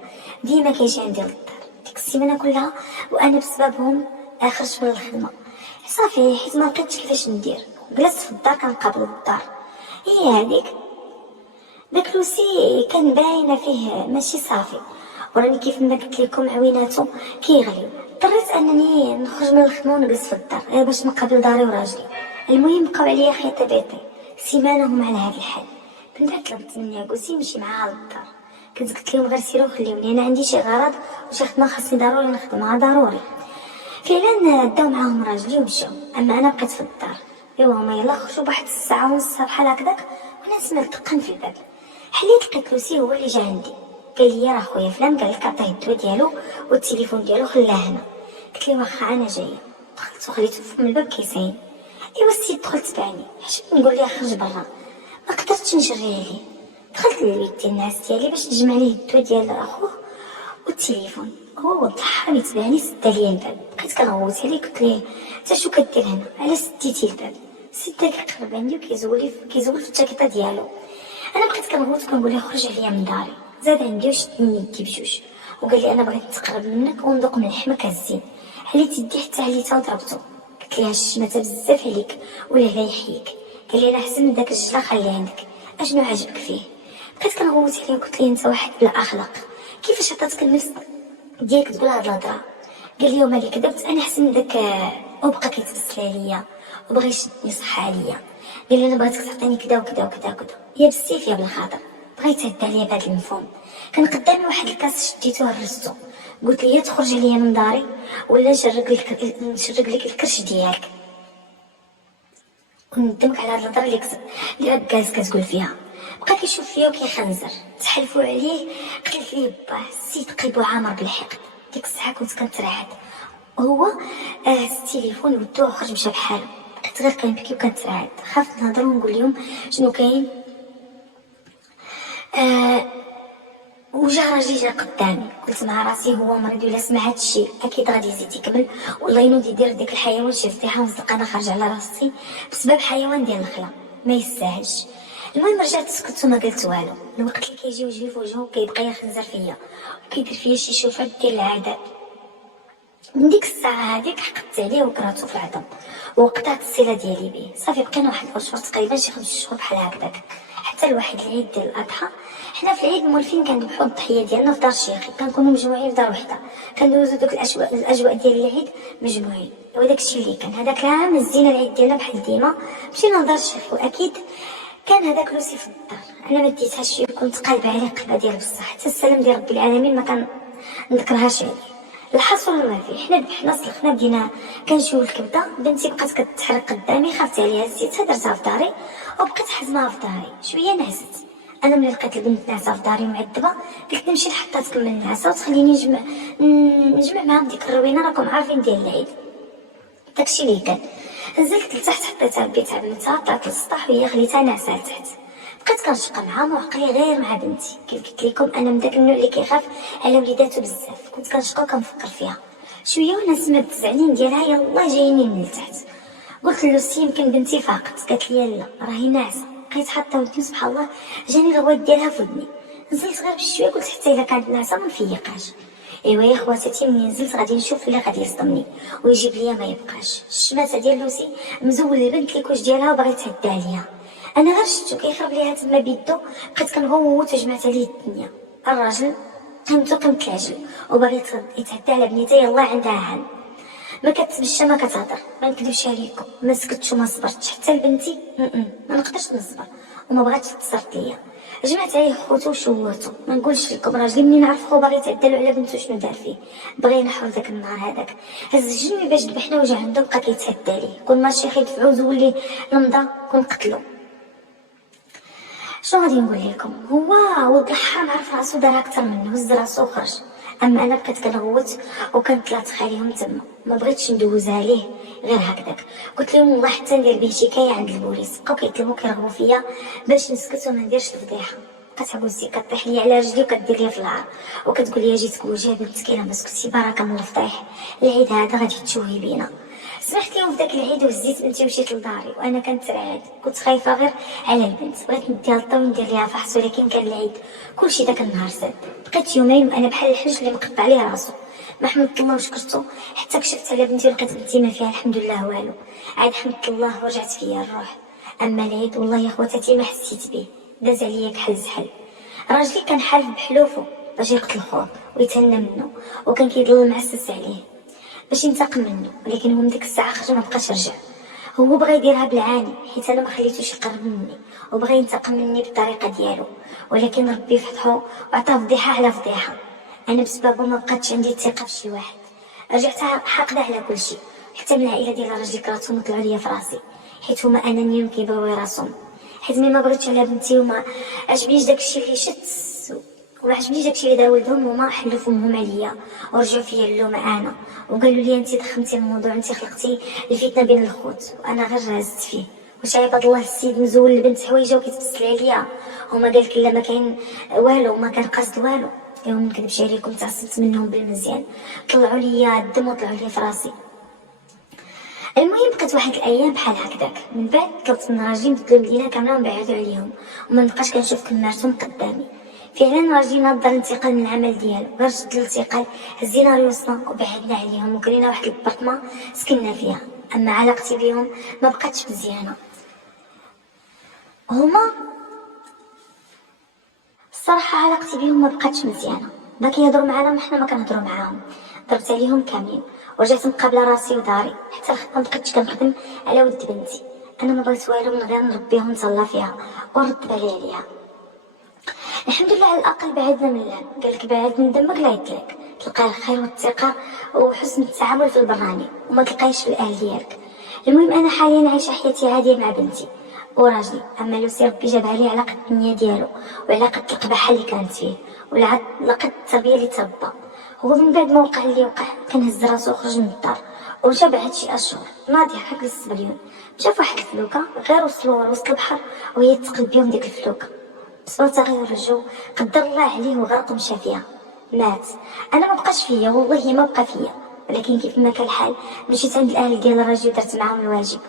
ديما كيجي عندي للدار ديك السيمانه كلها وانا بسببهم خرجت من الخدمه. صافي حيت ما لقيتش كيفاش ندير جلست في الدار كنقابل الدار. هي هذيك داك لوسي كان باينه فيه ماشي صافي، وراني كيف ما قلت لكم عويناتو كيغليو. اضطريت انني نخرج من الخدمه ونجلس في الدار غير باش نقابل داري وراجلي. المهم بقاو عليا خطاباتي سيمانه هما على هذا الحال. من بعد طلبت مني عكوسي نمشي معاها للدار. كنت قلت لهم غير سيروا خليوني انا عندي شي غرض وشي خدمه خاصني ضروري نخدمها ضروري. فعلا داو معاهم راجلي ومشاو، اما انا بقيت في الدار. ايوا هما يلا خرجوا بواحد الساعه ونص بحال هكذاك وانا سمعت دقن في الباب. حليت لقيت لوسي هو اللي جا عندي. قال لي راه خويا فلان قال لك عطيه الدواء ديالو والتليفون ديالو خلاه هنا. قلت لي واخا انا جايه. دخلت وخليته من الباب كيساين. ايوا السيد دخل تبعني حشمت نقول ليه خرج برا، ما قدرتش نجري عليه. دخلت للبيت ديال الناس ديالي باش نجمع ليه الدواء ديال اخوه والتليفون. هو وضح يتبعني سد ليا الباب. بقيت كنغوت عليه قلت ليه انت شنو كدير هنا علاش سديتي الباب. السيد دا كيقرب عندي وكيزول في الجاكيطه ديالو. انا بقيت كنغوت كنقول ليه خرج عليا من داري. زاد عندي وشدني يدي بجوج وقال لي انا بغيت نتقرب منك وندوق من لحمك الزين. حليت يدي حتى عليتها وضربته. قلت ليه الشماتة بزاف عليك ولا لا يحييك. قال لي انا احسن من داك الجلا خليه عندك، اشنو عجبك فيه. بقيت كنغوت عليه وقلت ليه انت واحد بلا اخلاق، كيفاش عطاتك النفس ديالك تقول هاد الهضره. قال لي ومالي كذبت، انا احسن من داك وبقى كيتبسل عليا وبغى يشدني صح عليا. قال لي انا بغيتك تعطيني كذا وكذا وكذا وكذا، يا بالسيف يا بالخاطر. بغيت يهد عليا بهذا المفهوم. كان قدامي واحد الكاس شديته هرستو. قلت لي تخرج عليا من داري ولا نشرق لك الكرش ديالك. وندمك على هاد الهضره اللي راك جالس كتقول فيها. بقى كيشوف فيا وكيخنزر. تحلفوا عليه. قلت ليه باه السيد قلبو عامر بالحقد. ديك الساعه كنت كنترعد. هو التليفون ودوه وخرج مشى بحالو. بقيت غير كنبكي وكنترعد. خافت نهضر ونقول لهم شنو كاين. وجا راجلي جا قدامي. قلت مع راسي هو مريض ولا سمع هادشي اكيد غادي يزيد يكمل والله ينوض يدير ديك الحيوان شي فضيحه ونصدق انا خارجه على راسي بسبب حيوان ديال الخلا ما يستاهلش. المهم رجعت سكت وما قلت والو. الوقت اللي كيجي وجهي في وجهه كيبقى يخنزر فيا وكيدير فيا شي شوفات ديال العذاب. من ديك الساعه هذيك حقدت عليه وكرهته في العظم وقطعت الصله ديالي به. صافي بقينا واحد الاشهر تقريبا شي 5 شهور بحال هكذاك حتى لواحد العيد ديال الاضحى. حنا في العيد مولفين كنذبحوا الضحيه ديالنا في دار شيخي، كنكونوا مجموعين في دار وحده كندوزو دوك الاجواء ديال العيد مجموعين. وداك الشيء اللي كان هذاك العام نزينا العيد ديالنا بحال ديما مشينا لدار شيخي. واكيد كان هذاك لوسي في الدار. انا ما ديتهاش شي كنت قالبه عليه قلبه ديال بصح حتى السلام ديال رب العالمين ما كان نذكرهاش عليه. الحصول ما فيه. حنا ذبحنا سلخنا بدينا كنشوف الكبده، بنتي بقات كتحرق قدامي، خافت عليها زيتها درتها في داري وبقيت حزمها في داري. شويه نعست، انا ملي لقيت البنت ناعسه في داري معذبه قلت نمشي لحقها تكمل النعاسه وتخليني نجمع معاهم ديك الروينه، راكم عارفين ديال العيد. داكشي اللي كان. نزلت لتحت حطيتها بيت عمتها، طلعت للسطح وهي خليتها ناعسه لتحت. بقيت كنشقى معاهم وعقلي غير مع بنتي. كيف قلت لكم انا من داك النوع اللي كيخاف على وليداتو بزاف، كنت كنشقى كنفكر فيها شويه وانا سمعت التزعلين ديالها يلاه جاييني من لتحت. قلت لوسي يمكن بنتي فاقت، قالت لي لا راهي ناعسه. بقيت حاطه ودني سبحان الله جاني الغوات ديالها في ودني. نزلت غير بشويه قلت حتى الا كانت ناعسه ما نفيقاش. ايوا يا خواتاتي ملي نزلت غادي نشوف اللي غادي يصدمني ويجيب ليا ما يبقاش. الشماته ديال لوسي مزول البنت الكوش ديالها وباغي تهدى عليا. انا غير شفتو كيخرب ليها تما بيدو، بقيت كنغوت وجمعت عليه الدنيا. الراجل قيمتو قيمة العجل وباغي يتهدى على بنيته، يلاه عندها عام. ما كتمشى ما كتهضر، ما نكذبش عليكم ما سكتش وما صبرتش حتى لبنتي. ما نقدرش نصبر وما بغاتش تصرت ليا. جمعت عليه خوتو وشوهتو. ما نقولش لكم راجلي منين عرف خو باغي يتعدلوا على بنتو شنو دار فيه، بغى ينحر داك النهار هذاك هز الجني باش ذبحنا وجا عنده بقى كيتهدى عليه. كون ماشي خيدفعو زول ليه المضى كنقتلو. شنو غادي نقول لكم، هو ضحى عرف راسو دار اكثر منه، هز راسو وخرج. اما انا بقيت كنغوت وكنطلعت عليهم تما، ما بغيتش ندوزها ليه غير هكذاك. قلت لهم والله حتى ندير به شكايه عند البوليس. بقاو كيطلبوا كيرغبوا فيا باش نسكت وما نديرش الفضيحه. بقات عبوزتي كطيح لي على رجلي وكدير لي في العار وكتقول لي جيتك بوجهها مسكينه ما سكتي بركه من الفضايح. العيد هذا غادي تشوهي بينا. سمحت لهم في داك العيد وهزيت بنتي ومشيت لداري وانا كنترعد. كنت خايفه غير على البنت، بغيت نديها للطو وندير ليها فحص، ولكن كان العيد كلشي داك النهار سد. بقيت يومين وانا بحال الحج اللي مقطع عليه راسو. ما حمدت الله وشكرته حتى كشفت على بنتي ولقيت بنتي ما فيها الحمد لله والو. عاد حمدت الله ورجعت فيا الروح. اما العيد والله يا خواتاتي ما حسيت به، داز عليا كحل زحل. راجلي كان حالف بحلوفه باش يقتل خوه ويتهنى منه، وكان كيضل معسس عليه باش ينتقم منه، ولكن هو من ديك الساعه خرج ما بقاش رجع. هو بغى يديرها بالعاني حيت انا ما خليتوش يقرب مني وبغى ينتقم مني بالطريقه ديالو، ولكن ربي فتحو وعطاه فضيحه على فضيحه. انا بسببه ما بقاتش عندي الثقه في شي واحد، رجعت حاقده على كل شيء. حتى من العائله ديال راجلي كرهتهم وطلعوا ليا في راسي حيت هما انانيين كيبغيو راسهم. حيت ملي ما بغيتش على بنتي وما عجبنيش داكشي اللي شت وما عجبنيش داكشي اللي دار ولدهم، هما حلوا فمهم عليا ورجعوا فيا اللومه انا وقالوا لي انت دخلتي الموضوع، انت خلقتي الفتنه بين الخوت. وانا غير هزت فيه. واش عباد الله السيد مزول البنت حوايجه وكيتبسل عليا، هما قالك لا ما كاين والو وما كان قصد والو. ايوا ما نكذبش عليكم تعصبت منهم بالمزيان، طلعوا لي الدم وطلعوا لي في راسي. المهم بقيت واحد الايام بحال هكذاك، من بعد طلبت من راجلي نبدلو المدينه كامله ونبعدو عليهم وما نبقاش كنشوف كمارتهم قدامي. فعلا راجلي ناض الانتقال من العمل ديالو، غير شد الانتقال هزينا ريوسنا وبعدنا عليهم وكلينا واحد البرطمه سكننا فيها. اما علاقتي بهم ما بقاتش مزيانه. هما الصراحه علاقتي بهم ما بقاتش مزيانه، ما كيهضروا معنا وحنا ما كنهضروا معاهم. ضربت عليهم كاملين ورجعت مقابله راسي وداري. حتى الخدمه مبقيتش كنخدم على ود بنتي. انا ما بغيت والو من غير نربيها ونتهلا فيها ونرد بالي عليها. الحمد لله على الاقل بعدنا من اللعب. قالك بعد من دمك لا يطلق، تلقى الخير والثقه وحسن التعامل في البراني وما تلقايش في الاهل ديالك. المهم انا حاليا عايشه حياتي عاديه مع بنتي وراجلي. اما لوسي ربي جاب عليه علاقه الدنيا ديالو وعلاقه القباحه اللي كانت فيه وعلاقه التربيه اللي تربى. هو من بعد ما وقع اللي وقع كنهز راسو وخرج من الدار ورجع بعد شي اشهر ناضي حق للسبليون. مشى فواحد الفلوكه غير وصلوا وسط البحر وهي تقلب بيهم ديك الفلوكه. بسبب تغير الجو قدر الله عليه وغرق ومشى فيها مات. انا ما بقاش فيا والله ما بقى فيا، ولكن كيف ما كان الحال مشيت عند الاهل ديال الراجل ودرت معاهم الواجب.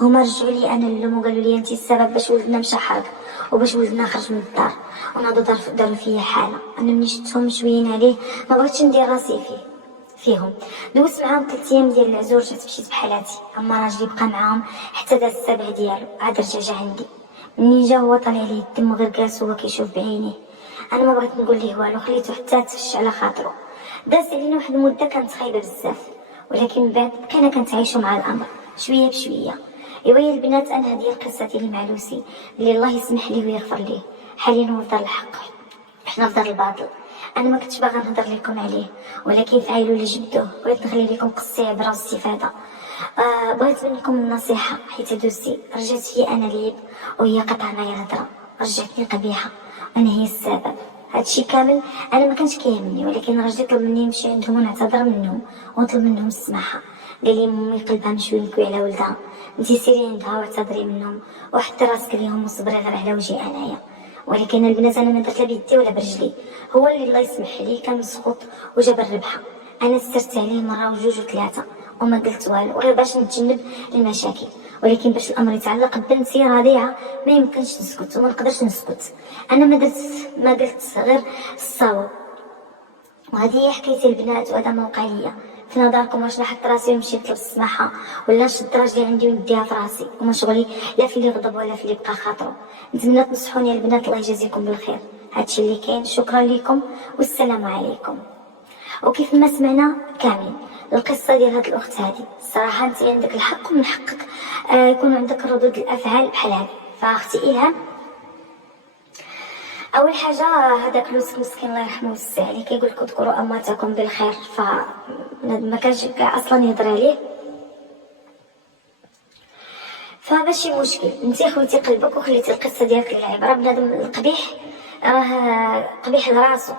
هما رجعوا لي انا اللوم وقالوا لي انت السبب باش ولدنا مشى حرق وباش ولدنا خرج من الدار، وناضوا داروا فيا حاله. انا ملي شفتهم شويين عليه ما بغيتش ندير راسي فيهم. دوزت معاهم 3 ايام ديال العزور جات مشيت بحالاتي. اما راجلي بقى معاهم حتى داز السبع ديالو عاد رجع جا عندي. منين جا هو طالع ليه الدم وغير جالس هو كيشوف بعينيه. انا ما بغيت نقول ليه والو، خليته حتى تفش على خاطره. داز علينا واحد المده كانت خايبه بزاف، ولكن من بعد بقينا كنتعايشوا مع الامر شويه بشويه. ايوا يا البنات انا هذه القصه ديالي مع لوسي اللي الله يسمح ليه ويغفر ليه. حاليا هو في دار الحق حنا في دار الباطل. انا ما كنتش باغا نهضر لكم عليه، ولكن فعلوا لي جبدوه. بغيت نخلي لكم قصتي عبره واستفاده. بغيت منكم النصيحه، حيت دوزتي رجعت فيا انا العيب، وهي قطع معايا الهضره، رجعتني قبيحه، انا هي السبب. هادشي كامل انا ما كانش كيهمني، ولكن راجلي طلب مني نمشي عندهم ونعتذر منهم ونطلب منهم السماحه. قال لي مامي قلبها مشوي مكوي على ولدها، انتي سيري عندها واعتذري منهم وحتى راسك ليهم وصبري غير على وجهي انايا. ولكن البنات انا ما درت لا بيدي ولا برجلي، هو اللي الله يسمح لي كان مسخوط وجاب الربحه. انا استرت عليه مره وجوج وثلاثه وما قلت والو، غير باش نتجنب المشاكل. ولكن باش الامر يتعلق ببنتي رضيعه ما يمكنش نسكت وما نقدرش نسكت. انا ما قلت غير الصواب، وهذه هي حكايه البنات، وهذا موقع ليا. في نظركم واش نحط راسي ونمشي نطلب السماحه، ولا نشد راجلي عندي ونديها في راسي وما شغلي لا في اللي غضب ولا في اللي بقى خاطرو؟ نتمنى تنصحوني البنات، الله يجازيكم بالخير. هادشي اللي كاين، شكرا لكم والسلام عليكم. وكيف ما سمعنا كامل القصه ديال هاد الاخت هادي، الصراحه انت عندك الحق ومن حقك يكون عندك ردود الافعال بحال هادي. فاختي الهام، اول حاجه هذاك لوسك مسكين الله يرحمه ويوسع عليه كيقول لك اذكروا امواتكم بالخير، ما كانش كاع اصلا يهضر عليه، فماشي مشكل. انتي خويتي قلبك وخليتي القصه ديالك للعبره. بنادم القبيح راه قبيح لراسو،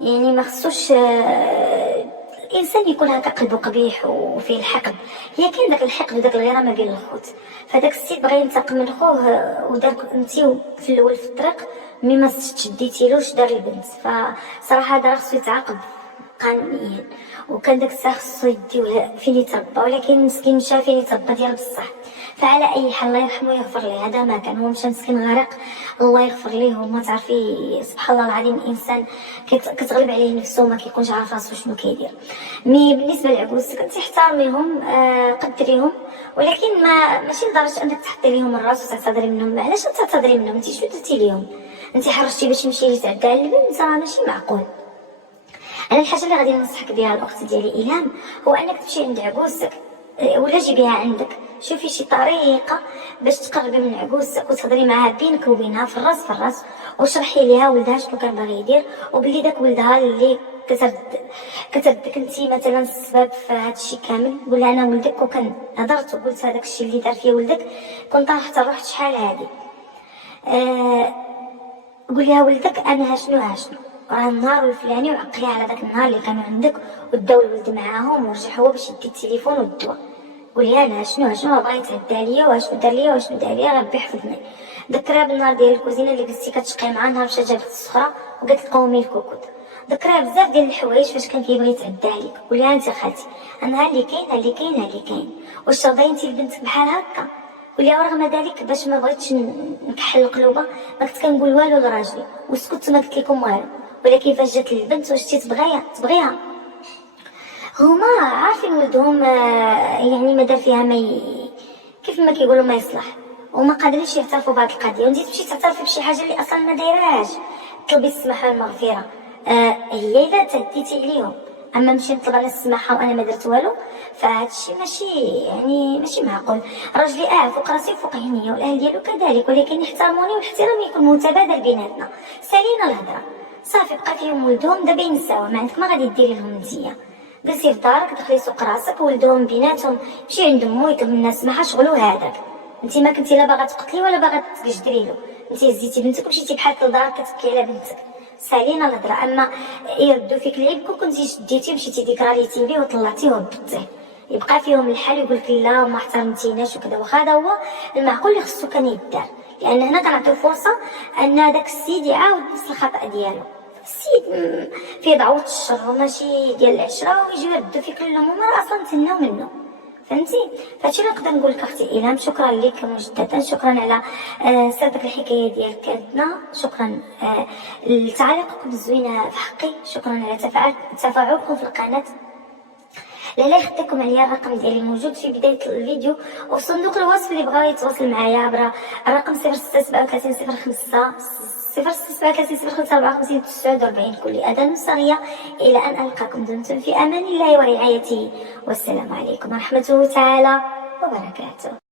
يعني ما خصوش الانسان يكون هكا قلبه قبيح وفيه الحقد. هي كاين داك الحقد وداك الغيره ما بين الخوت، فداك السيد بغى ينتقم من خوه ودارك انتي في الاول في الطريق مي ما تشديتيلوش دار البنت. فصراحه هذا خصو يتعاقب قانونيا، وكان داك الساعه خصو يديوه فين يتربى، ولكن مسكين مشى فين يتربى ديال بصح. فعلى اي حال الله يرحمه ويغفر ليه، هذا ما كان، هو مشى مسكين غارق، الله يغفر ليه. وما تعرفي سبحان الله العظيم الانسان كتغلب عليه نفسه وما كيكونش عارف راسو شنو كيدير. مي بالنسبه للعبوس كنتي احترميهم قدريهم، ولكن ماشي لدرجه انك تحطي ليهم الراس وتعتذري منهم. علاش تعتذري منهم؟ انت شنو درتي ليهم؟ انت حرجتي باش يمشي يتعدى على البنت، راه ماشي معقول. انا الحاجه اللي غادي ننصحك بها الاخت ديالي الهام هو انك تمشي عند عبوسك ولا جيبيها عندك، شوفي شي طريقه باش تقربي من عبوسك وتهضري معاها بينك وبينها في الراس، وشرحي ليها ولدها شنو كان باغي يدير، وبلي داك ولدها اللي كتردك انتي مثلا السبب في هذا الشيء كامل. قول لها انا ولدك وكان هضرت وقلت هذاك الشيء اللي دار فيا ولدك كنت طاحت روحت شحال هادي. قول لها ولدك انا هاشنو راه النهار الفلاني وعقلي على داك النهار اللي كانوا عندك وداو الولد معاهم ورجع هو باش يدي التليفون والدوا. قولي انا شنو بغا يتعدى عليا واشنو دار ليا واشنو دار ليا، ربي يحفظني. ذكرها بالنهار ديال الكوزينه اللي قلتي كتشقي معاه، نهار مشات جابت الصخره وقالت لك قومي الكوكوط. ذكرها بزاف ديال الحوايج فاش كان كيبغي يتعدى عليك. قولي انت خالتي انا ها اللي كاين واش رضاي انت لبنتك بحال هكا؟ قولي ورغم ذلك باش ما بغيتش نكحل القلوبه ما كنت كنقول والو لراجلي وسكت ما قلت لكم والو، ولكن فاش جات للبنت واش تبغيها هما عارفين ولدهم يعني ما دار فيها كيف ما كيقولوا ما يصلح، وما قادرينش يعترفوا بهذه القضيه، وانتي تمشي تعترفي بشي حاجه اللي اصلا ما دايراهاش. طلبي السماحه والمغفره هي اذا تعديتي عليهم. اما نمشي نطلب انا السماحه وانا ما درت والو، فهاد الشيء ماشي معقول. راجلي فوق راسي وفوق عينيا والاهل ديالو كذلك، ولكن يحترموني والاحترام يكون متبادل بيناتنا. سالينا الهضره صافي، بقى فيهم ولدهم دابا ينساو، ما عندك ما غادي ديري لهم نتيا. جلسي في دارك دخلي سوق راسك ولدهم بيناتهم، مشي عند مو يطلب منا السماحه شغلو هذاك. انت ما كنتي لا باغا تقتلي ولا باغا تجدري له، انت هزيتي بنتك ومشيتي بحالك لدارك كتبكي على بنتك. سالينا الهضره. اما يردوا فيك العيب كنتي شديتي ومشيتي ديكراليتي بيه وطلعتيه وهبطيه، يبقى فيهم الحال يقول لك لا ما احترمتيناش وكذا. واخا هذا هو المعقول اللي خصو كان يدار، لان هنا كنعطيو فرصه ان داك السيد يعاود نفس الخطا ديالو. السيد فيه دعوة الشر وماشي ديال العشره، ويجيو يردوا فيك كلهم هما اصلا تسناو منه، فهمتي؟ فهادشي اللي نقدر نقول لك اختي الهام. شكرا لك مجددا، شكرا على سردك الحكايه ديالك كانتنا، شكرا لتعليقكم الزوينه في حقي، شكرا على تفاعلكم في القناه. لا يخطيكم عليا، الرقم ديالي موجود في بدايه الفيديو وفي صندوق الوصف اللي بغا يتواصل معايا عبر الرقم 0637 05 0637 05 كل اذان وصاغيه. الى ان القاكم دمتم في امان الله ورعايته، والسلام عليكم ورحمه تعالى وبركاته.